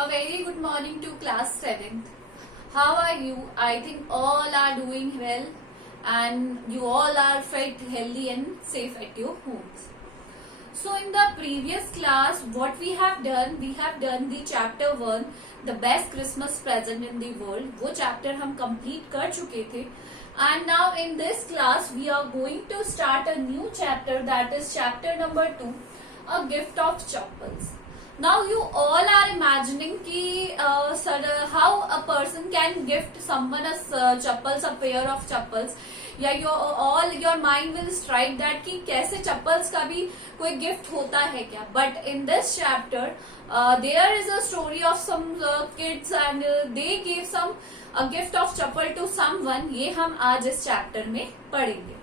A very good morning to class 7th. How are you? I think all are doing well and you all are fit, healthy and safe at your homes. So in the previous class what we have done the chapter 1 the best Christmas present in the world. वो chapter हम complete कर चुके थे and now in this class we are going to start a new chapter, that is chapter number 2, a gift of chappals. Now you all are imagining कि how a person can gift someone a chappals, a pair of chappals, या your mind will strike that कि कैसे chappals का भी कोई gift होता है क्या. But in this chapter there is a story of some kids and they gave a gift of chappal to someone. ये हम आज इस chapter में पढ़ेंगे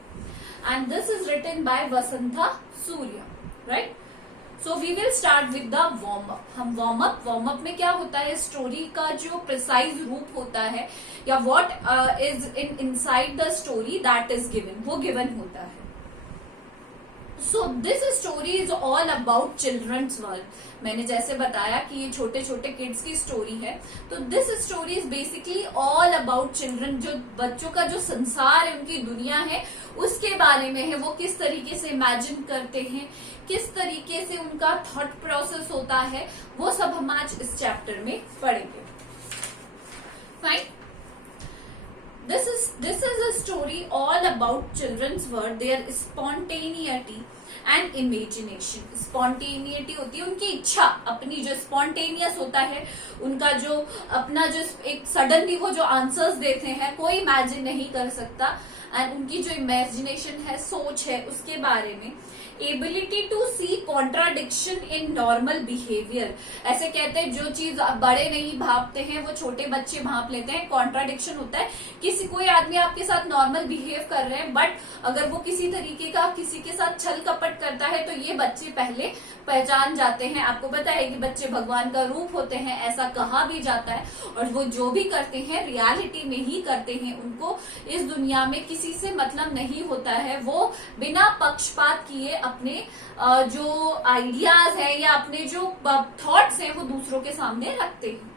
and this is written by Vasantha Surya, right? So we will start with the warm up. हम warm up में क्या होता है, स्टोरी का जो प्रिसाइज रूप होता है या what is inside the story that is given, वो given होता है. So this story is all about children's world. मैंने जैसे बताया कि ये छोटे छोटे किड्स की स्टोरी है, तो this story is basically all about children. जो बच्चों का जो संसार है, उनकी दुनिया है, उसके बारे में है. वो किस तरीके से इमेजिन करते हैं, किस तरीके से उनका थॉट प्रोसेस होता है, वो सब हम आज इस चैप्टर में पढ़ेंगे. Fine. This is a story all about children's world, their spontaneity and imagination. Spontaneity होती है उनकी इच्छा, अपनी जो spontaneous होता है, उनका जो अपना जो एक suddenly वो जो answers देते हैं, कोई imagine नहीं कर सकता. एंड उनकी जो इमेजिनेशन है, सोच है, उसके बारे में. Ability to see contradiction in normal behaviour. ऐसे कहते हैं जो चीज बड़े नहीं भापते हैं वो छोटे बच्चे भाप लेते हैं. कॉन्ट्राडिक्शन होता है कोई आदमी आपके साथ नॉर्मल बिहेव कर रहे हैं बट अगर वो किसी तरीके का किसी के साथ छल कपट करता है तो ये बच्चे पहले पहचान जाते हैं. आपको पता है कि बच्चे भगवान का रूप होते हैं, ऐसा कहा भी जाता है. और वो जो भी करते हैं रियलिटी में ही करते हैं. उनको इस दुनिया में किसी से मतलब नहीं होता है. वो बिना पक्षपात किए अपने जो आइडियाज है या अपने जो थॉट्स हैं वो दूसरों के सामने रखते हैं.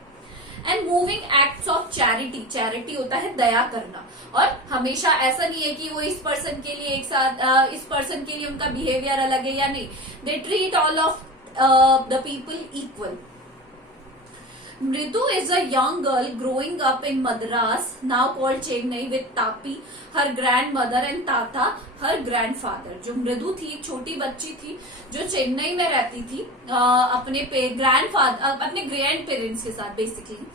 And moving acts of charity. Charity होता है दया करना. और हमेशा ऐसा नहीं है कि वो इस पर्सन के लिए एक साथ इस पर्सन के लिए उनका बिहेवियर अलग है या नहीं. They treat all of the people equal. Mridu is a young girl growing up in Madras, now called Chennai, with Tapi, her grandmother, and Tata, her grandfather. जो मृदु थी, एक छोटी बच्ची थी जो चेन्नई में रहती थी अपने ग्रैंड पेरेंट्स के साथ बेसिकली.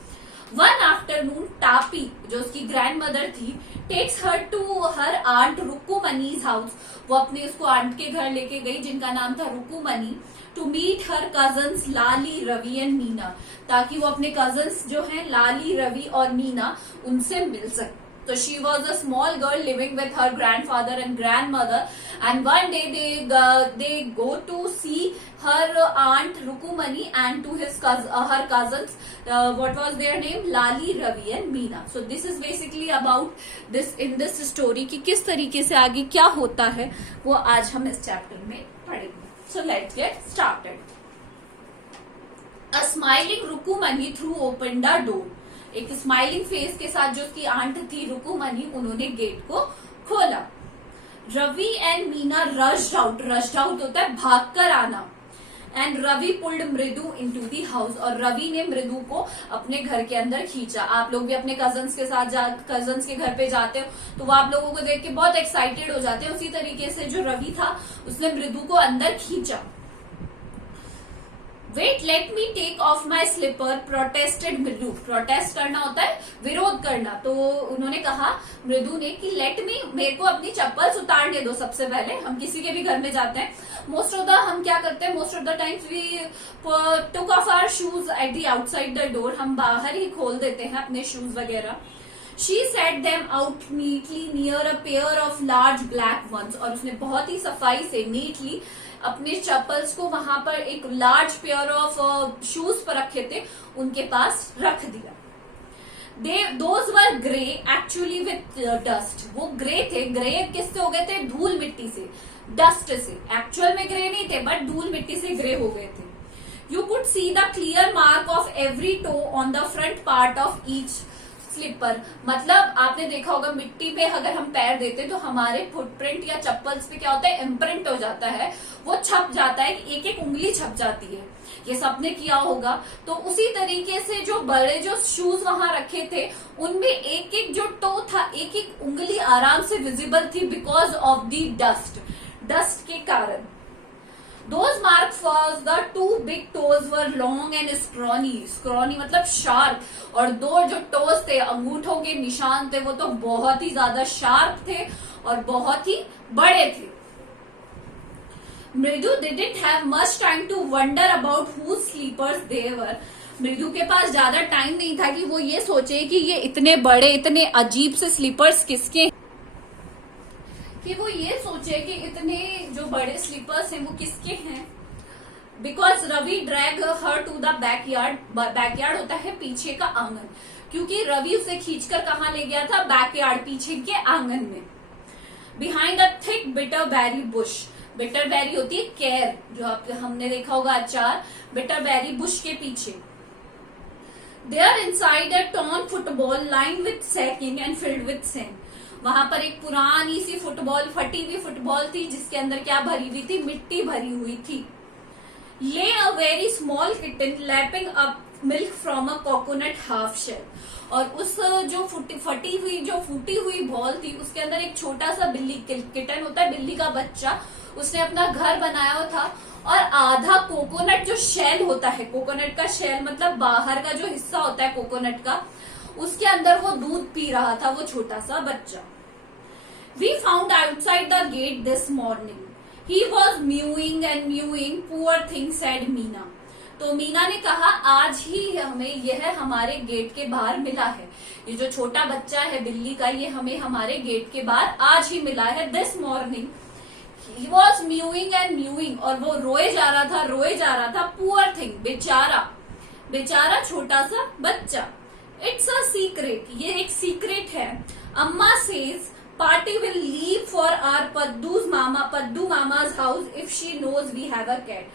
One afternoon, Tapi, जो उसकी ग्रैंडमदर थी, takes her to her aunt Rukumani's house. वो अपने उसको आंट के घर लेके गई जिनका नाम था Rukmani. To meet her cousins Lali, Ravi and Meena, ताकि वो अपने कजन्स जो हैं लाली, रवि और मीना, उनसे मिल सके. So she was a small girl living with her grandfather and grandmother, and one day they go to see her aunt Rukumani and to her cousins. What was their name? Lali, Ravi and Meena. So this is basically about this in this story कि किस तरीके से आगे क्या होता है वो आज हम इस चैप्टर में पढ़ेंगे. So let's get started. A smiling Rukumani threw open the door. एक स्माइलिंग फेस के साथ जो उसकी आंट थी रुकुमनी, उन्होंने गेट को खोला. Ravi and Meena rushed out होता है भागकर आना. And Ravi pulled Mridu into the house. और रवि ने मृदु को अपने घर के अंदर खींचा. आप लोग भी अपने कजन्स के साथ कजन्स के घर पे जाते हो तो वो आप लोगों को देख के बहुत एक्साइटेड हो जाते हैं. उसी तरीके से जो रवि था उसने मृदु को अंदर खींचा. Wait let me take off my slipper, protested Mridu. Protest करना होता है विरोध करना. तो उन्होंने कहा मृदु ने कि लेट मी, मेरे को अपनी चप्पल उतारने दो. सबसे पहले हम किसी के भी घर में जाते हैं, मोस्ट ऑफ द हम क्या करते हैं, most of the times we took off our shoes at the outside the door. हम बाहर ही खोल देते हैं अपने शूज वगैरह. She set them out neatly near a pair of large black ones. और उसने बहुत ही सफाई से नीटली अपने चप्पल्स को वहां पर एक लार्ज पेयर ऑफ शूज पर रखे थे उनके पास रख दिया. Those were grey actually with dust. वो ग्रे थे. ग्रे किससे हो गए थे? धूल मिट्टी से, डस्ट से. एक्चुअल में ग्रे नहीं थे बट धूल मिट्टी से ग्रे हो गए थे. You could could see the clear mark of every toe on the front part of each slipper. मतलब आपने देखा होगा मिट्टी पे अगर हम पैर देते तो हमारे फुटप्रिंट या चप्पल्स पे क्या होता है, इम्प्रिंट हो जाता है, वो छप जाता है, एक एक उंगली छप जाती है। ये सबने किया होगा। तो उसी तरीके से जो बड़े जो शूज वहां रखे थे उनमें एक एक जो टो था, एक एक उंगली आराम से विजिबल थी बिकॉज ऑफ दी डस्ट के कारण। Those marks was the two big toes were long and scrawny मतलब शार्प, और दो जो टोज थे, अंगूठों के निशान थे, वो तो बहुत ही ज्यादा शार्प थे और बहुत ही बड़े थे। मृदु didn't have much time to wonder about whose slippers they were। मृदु के पास ज्यादा टाइम नहीं था कि वो ये सोचे कि ये इतने बड़े इतने अजीब से स्लीपर्स किसके, कि वो ये सोचे कि इतने जो बड़े स्लीपर्स हैं वो किसके हैं। Because Ravi drag her to the backyard होता है पीछे का आंगन, क्योंकि रवि उसे खींचकर कहाँ ले गया था, बैकयार्ड, पीछे के आंगन में। Behind a thick bitter berry bush, bitter berry होती है केर, जो हमने देखा होगा अचार, बिटर बेरी बुश के पीछे। There inside a torn football line with sacking and filled with sand, वहां पर एक पुरानी सी फुटबॉल, फटी हुई फुटबॉल थी जिसके अंदर क्या भरी हुई थी, मिट्टी भरी हुई थी। Lay a very small kitten lapping up milk from a coconut half shell, और उस जो फूटी हुई बॉल थी उसके अंदर एक छोटा सा बिल्ली, किटन होता है बिल्ली का बच्चा, उसने अपना घर बनाया हुआ था, और आधा कोकोनट जो शेल होता है, कोकोनट का शेल मतलब बाहर का जो हिस्सा होता है कोकोनट का, उसके अंदर वो दूध पी रहा था वो छोटा सा बच्चा। We found outside the gate this morning. He was mewing and mewing. Poor thing, said Meena. तो मीना ने कहा आज ही हमें यह हमारे गेट के बाहर मिला है, ये जो छोटा बच्चा है बिल्ली का, ये हमें हमारे गेट के बाहर आज ही मिला है। This morning he was mewing and mewing, और वो रोए जा रहा था। Poor thing, बेचारा छोटा सा बच्चा। It's a secret, ये एक सीक्रेट है। अम्मा says party will leave for our पद्दू Mama's house if she knows we have a cat।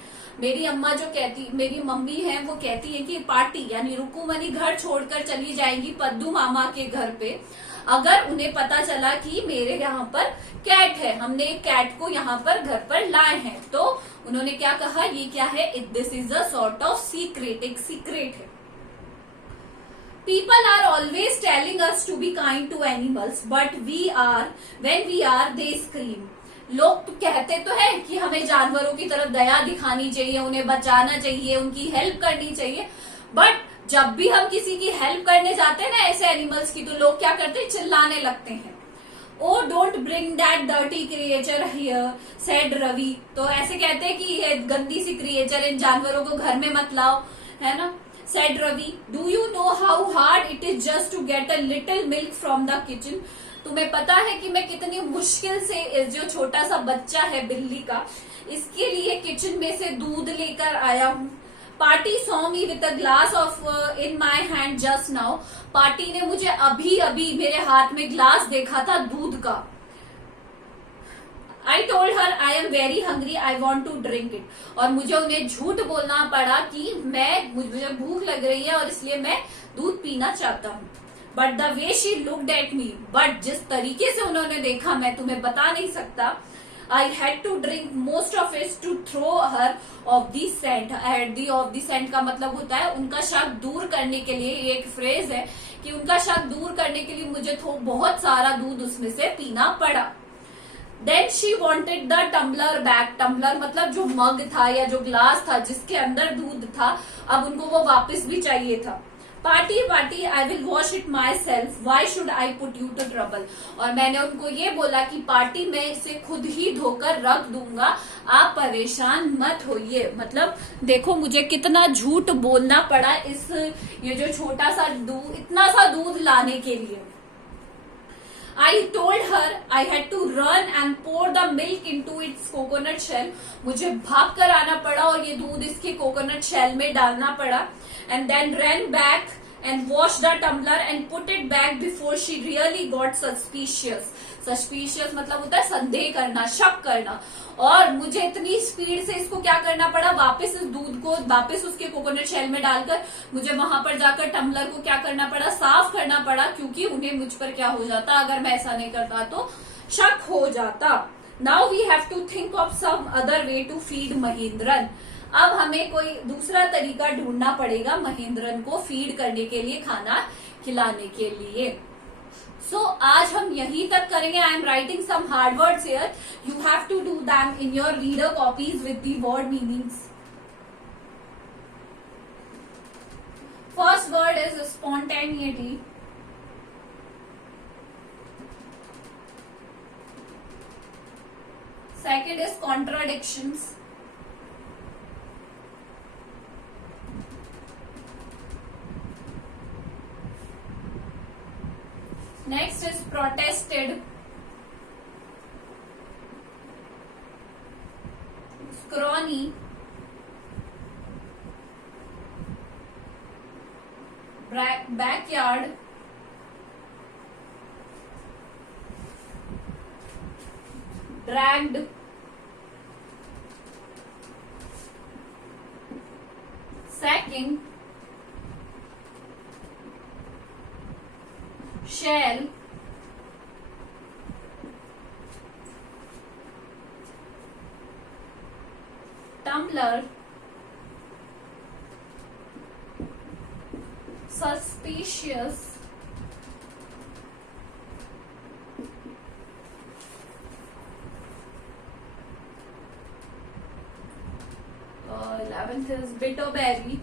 मेरी मम्मी है वो कहती है कि पार्टी यानी रुकुमनी घर छोड़कर चली जाएंगी पद्दू मामा के घर पे, अगर उन्हें पता चला कि मेरे यहाँ पर कैट है, हमने एक कैट को यहाँ पर घर पर लाए हैं। तो उन्होंने क्या कहा, ये क्या है, this is a sort of secret, एक सीक्रेट है। People are always telling us to be kind to animals, but when we are, they scream। लोग तो कहते तो है कि हमें जानवरों की तरफ दया दिखानी चाहिए, उन्हें बचाना चाहिए, उनकी हेल्प करनी चाहिए, बट जब भी हम किसी की हेल्प करने जाते हैं ना ऐसे एनिमल्स की, तो लोग क्या करते हैं, चिल्लाने लगते हैं। Oh, don't bring that dirty creature here, said Ravi. तो ऐसे कहते हैं कि ये गंदी सी क्रिएचर, इन जानवरों को घर में मत लाओ, है ना। said Ravi, do you know how hard it is just to get a little milk from the kitchen। तुम्हें पता है कि मैं कितनी मुश्किल से इस जो छोटा सा बच्चा है बिल्ली का, इसके लिए किचन में से दूध लेकर आया हूँ। Party saw me with a glass of in my hand just now. Party ने मुझे अभी अभी मेरे हाथ में ग्लास देखा था दूध का। I told her I am very hungry, I want to drink it। और मुझे उन्हें झूठ बोलना पड़ा कि मुझे भूख लग रही है और इसलिए मैं दूध पीना चाहता हूँ। But the way she looked at me, but जिस तरीके से उन्होंने देखा मैं तुम्हें बता नहीं सकता। I had to drink most of it to throw her off the scent। off the scent का मतलब होता है उनका शक दूर करने के लिए, ये एक फ्रेज है कि उनका शक दूर करने के लिए मुझे बहुत सारा दूध उसमें से पीना पड़ा। Then she wanted the tumbler back। Tumbler मतलब जो मग था या जो ग्लास था जिसके अंदर दूध था, अब उनको वो वापस भी चाहिए था। Party I will wash it myself, why should I put you to trouble। और मैंने उनको ये बोला कि पार्टी मैं इसे खुद ही धोकर रख दूंगा, आप परेशान मत होइए। मतलब देखो मुझे कितना झूठ बोलना पड़ा ये जो छोटा सा दूध, इतना सा दूध लाने के लिए। I told her I had to run and pour the milk into its coconut shell। मुझे भाग कर आना पड़ा और ये दूध इसके कोकोनट शेल में डालना पड़ा। And then ran back and washed the tumbler and put it back before she really got suspicious. Suspicious मतलब होता है संदेह करना, शक करना. और मुझे इतनी स्पीड से इसको क्या करना पड़ा, वापस इस दूध को वापस उसके कोकोनट शेल में डालकर मुझे वहां पर जाकर टम्बलर को क्या करना पड़ा, साफ करना पड़ा, क्योंकि उन्हें मुझ पर क्या हो जाता अगर मैं ऐसा नहीं करता तो शक हो जाता. Now we have to think of some other way to feed Mahendran. अब हमें कोई दूसरा तरीका ढूंढना पड़ेगा महेंद्रन को फीड करने के लिए, खाना खिलाने के लिए. सो आज हम यहीं तक करेंगे. I am writing some hard words here. You have to do them in your reader copies with the word meanings. First word is spontaneity. Second is contradictions. Next is protested. Scrawny. Backyard. Dragged. Sacking. Shell. Tumbler. Suspicious. 11th is bitterberry.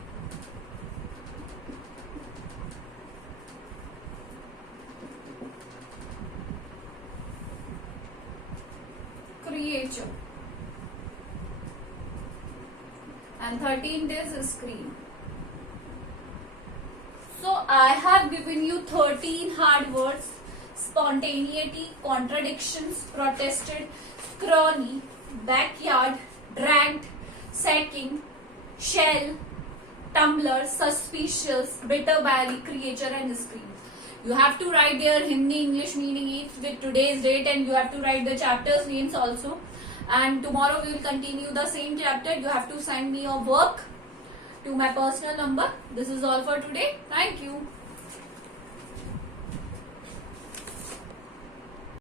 Creature. And 13th is scream. So I have given you 13 hard words: spontaneity, contradictions, protested, scrawny, backyard, dragged, sacking, shell, tumbler, suspicious, bitterberry, creature and scream. You have to write their Hindi English meaning each with today's date, and you have to write the chapters names also. And tomorrow we will continue the same chapter. You have to send me your work to my personal number. This is all for today. Thank you.